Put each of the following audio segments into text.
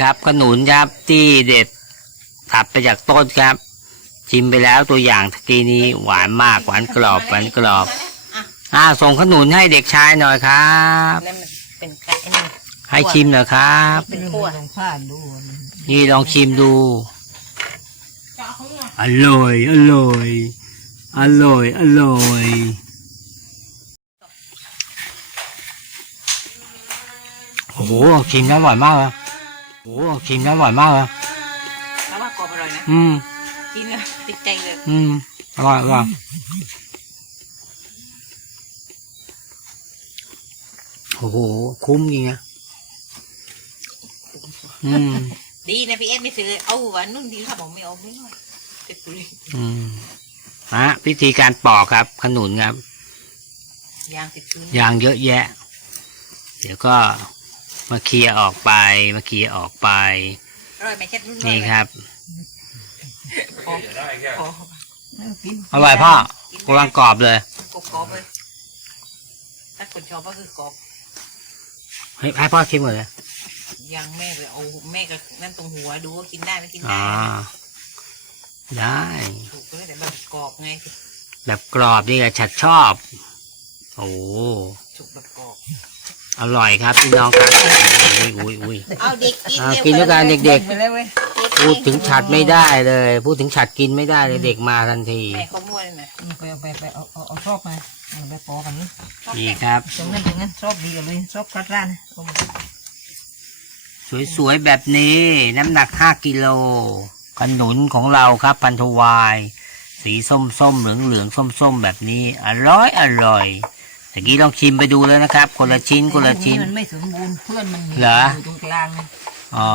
ครับ ขนุนครับที่เด็ดตัดไปจากต้นครับ ชิมไปแล้วตัวอย่างตะกี้นี้หวานมากหวานกรอบหวานกรอบ อะอ่าส่งขนุนให้เด็กชายหน่อยครับ นั่นมันเป็นไก่นี่ให้ชิมหน่อยครับ เป็นขั้วลองพลาดดูมันนี่ลองชิมดู อร่อย อร่อย อร่อย อร่อยโอ้โหชิมแล้วอร่อยมากเลย โอ้โหชิมแล้วอร่อยมากเลยแล้วว่ากรอบอร่อยนะ อืม กินเลยติดใจเลย อืม อร่อยอร่อยโอ้โห คุ้มจริงนะอืม ดีนะพี่เอสไม่ซื้อ เอาหวานนุ่นดีค่ะบอกไม่เอาไม่เอาติดปุยอืมฮะวิธีการปอกครับ ขนุนครับ ยางติดชื้นยางเยอะแยะ เดี๋ยวก็ มาเคลียร์ออกไปมาเคลียร์ออกไป อร่อยไหมเช็ดนุ่นนี่ครับพอพอกินอร่อยพ่อกำลังกรอบเลย กรอบกรอบเลยถ้าคนชอบก็คือกรอบให้ให้พ่อชิมก่อนเลยยางแม่ไปเอาแม่กับนั่นตรงหัวดูว่ากินได้ไม่กินอ๋ได้อได้ ถูกเลยแต่แบบกรอบไงแบบกรอบนี่แหละฉัดชอบ โอ้ สุกแบบกรอบ อร่อยครับพี่น้องครับอุ้ยอุ้ยอุ้ยเอาเด็กกินอ่าเร็วกินด้วยกันเด็ก ไปแล้วเว้ยๆ พูดถึงฉัดไม่ได้เลย พูดถึงฉัดกินไม่ได้เลยเด็กมาทันที แม่เขามั่วเลยนะไปเอาไปไปเอาเอาเอาชอบมาเอาไปปอกันนี่ชอบนี่แต่ครับ ตรงนั้นตรงนั้นชอบดีกันเลยชอบกัดร้านเอามาสวยๆ แบบนี้น้ำหนัก 5 กิโลขนุนของเราครับ พันธวาย สีส้มๆ เหลืองๆ ส้มๆ แบบนี้ อร่อยอร่อย ตะกี้ลองชิมไปดูแล้วนะครับ คนละชิ้นคนละชิ้น มันไม่สมบูรณ์เพื่อนมันเหรอ ยู่ตรงกลางนะอ๋อ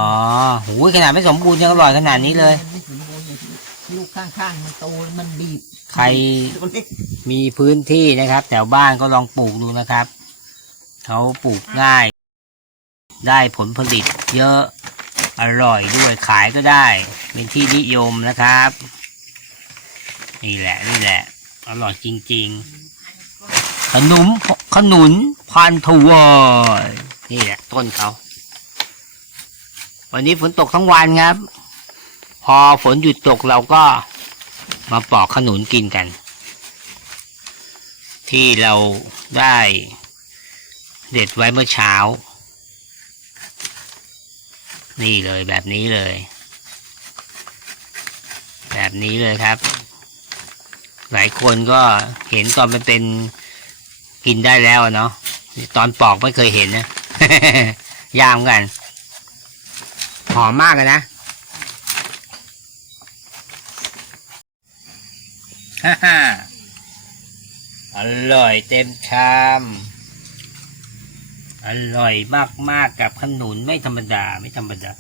หูยขนาดไม่สมบูรณ์ยังอร่อยขนาดนี้เลย มันไม่สมบูรณ์เลยลูกข้างๆมันโตแล้วมันบีบใคร ตัวเล็กมีพื้นที่นะครับแถวบ้านก็ลองปลูกดูนะครับ เขาปลูกง่าย ได้ผลผลิตเยอะอร่อยด้วยขายก็ได้ เป็นที่นิยมนะครับ นี่แหละนี่แหละ อร่อยจริง ๆ ขนมขนุนพันทวายนี่แหละต้นเขา วันนี้ฝนตกทั้งวันครับ พอฝนหยุดตกเราก็มาปอกขนุนกินกัน ที่เราได้เด็ดไว้เมื่อเช้า นี่เลยแบบนี้เลย แบบนี้เลยครับ หลายคนก็เห็นตอนมันเป็น กินได้แล้วเนาะตอนปอกไม่เคยเห็นนะย่างเหมือนกัน หอมมากเลยนะฮ่าฮ่าอร่อยเต็มชามอร่อยมากๆกับขนุนไม่ธรรมดาไม่ธรรมดา